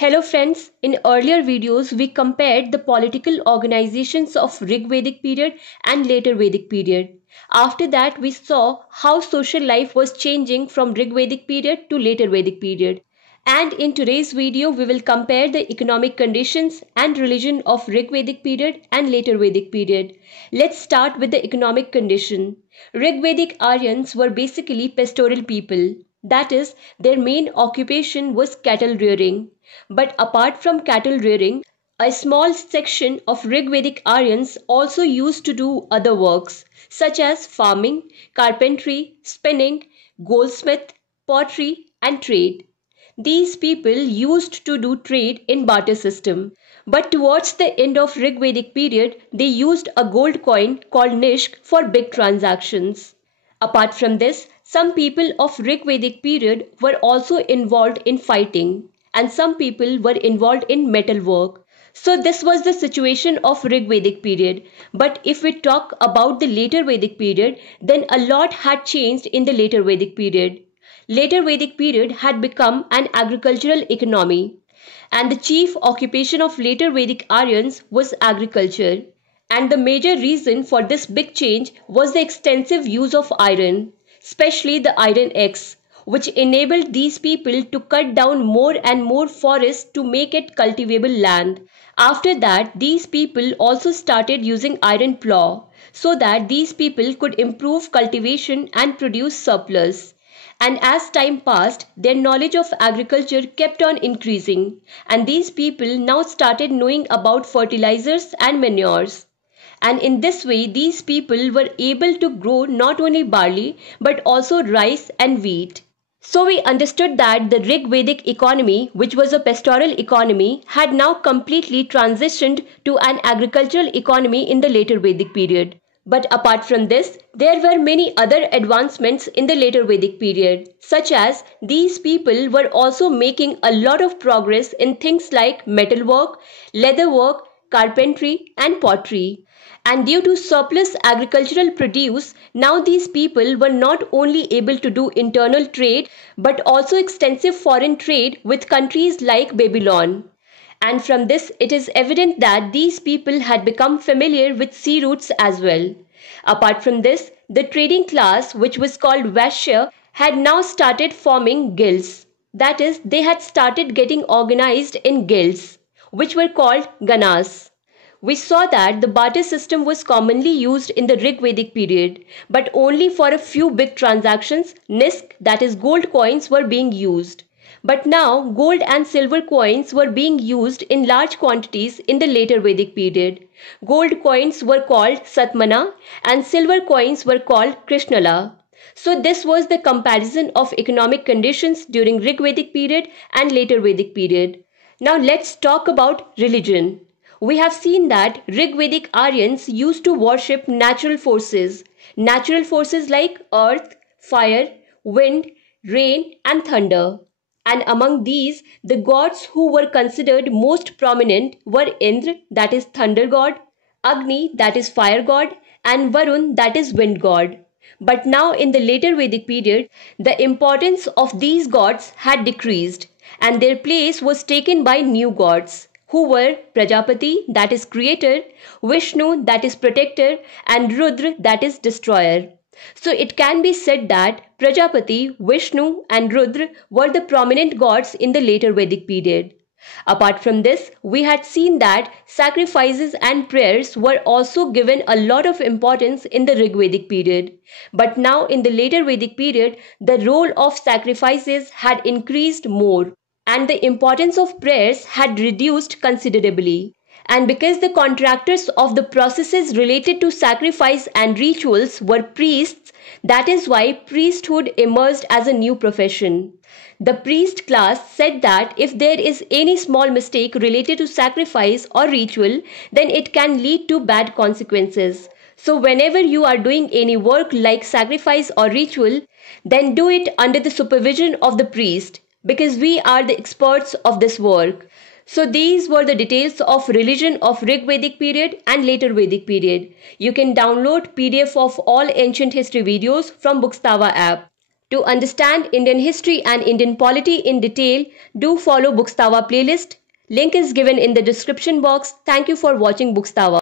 Hello friends, in earlier videos we compared the political organizations of Rig-Vedic period and later Vedic period. After that we saw how social life was changing from Rig-Vedic period to later Vedic period. And in today's video we will compare the economic conditions and religion of Rig-Vedic period and later Vedic period. Let's start with the economic condition. Rig-Vedic Aryans were basically pastoral people. That is, their main occupation was cattle rearing. But apart from cattle rearing, a small section of Rig-Vedic Aryans also used to do other works such as farming, carpentry, spinning, goldsmith, pottery and trade. These people used to do trade in barter system. But towards the end of Rig-Vedic period, they used a gold coin called Nishk for big transactions. Apart from this, some people of Rig-Vedic period were also involved in fighting, and some people were involved in metal work. So this was the situation of Rig-Vedic period. But if we talk about the later Vedic period, then a lot had changed in the later Vedic period. Later Vedic period had become an agricultural economy, and the chief occupation of later Vedic Aryans was agriculture. And the major reason for this big change was the extensive use of iron, especially the iron axe, which enabled these people to cut down more and more forests to make it cultivable land. After that, these people also started using iron plough so that these people could improve cultivation and produce surplus. And as time passed, their knowledge of agriculture kept on increasing, and these people now started knowing about fertilizers and manures. And in this way, these people were able to grow not only barley but also rice and wheat. So we understood that the Rig-Vedic economy, which was a pastoral economy, had now completely transitioned to an agricultural economy in the later Vedic period. But apart from this, there were many other advancements in the later Vedic period, such as these people were also making a lot of progress in things like metalwork, leatherwork, carpentry and pottery. And due to surplus agricultural produce, now these people were not only able to do internal trade but also extensive foreign trade with countries like Babylon. And from this it is evident that these people had become familiar with sea routes as well. Apart from this, the trading class, which was called Vaishya, had now started forming guilds. That is, they had started getting organized in guilds, which were called Ganas. We saw that the barter system was commonly used in the Rig-Vedic period, but only for a few big transactions, nisk, that is gold coins, were being used. But now gold and silver coins were being used in large quantities in the later Vedic period. Gold coins were called Satmana and silver coins were called Krishnala. So this was the comparison of economic conditions during Rig-Vedic period and later Vedic period. Now let's talk about religion. We have seen that Rig-Vedic Aryans used to worship natural forces like earth, fire, wind, rain and thunder. And among these, the gods who were considered most prominent were Indra, that is thunder god, Agni, that is fire god, and Varun, that is wind god. But now in the later Vedic period, the importance of these gods had decreased and their place was taken by new gods, who were Prajapati, that is creator, Vishnu, that is protector, and Rudra, that is destroyer. So it can be said that Prajapati, Vishnu and Rudra were the prominent gods in the later Vedic period. Apart from this, we had seen that sacrifices and prayers were also given a lot of importance in the Rig-Vedic period. But now in the later Vedic period, the role of sacrifices had increased more, and the importance of prayers had reduced considerably. And because the contractors of the processes related to sacrifice and rituals were priests, that is why priesthood emerged as a new profession. The priest class said that if there is any small mistake related to sacrifice or ritual, then it can lead to bad consequences. So whenever you are doing any work like sacrifice or ritual, then do it under the supervision of the priest, because we are the experts of this work. So these were the details of religion of Rig-Vedic period and later Vedic period. You can download PDF of all ancient history videos from Bookstava app. To understand Indian history and Indian polity in detail, do follow Bookstawa playlist. Link is given in the description box. Thank you for watching Bookstawa.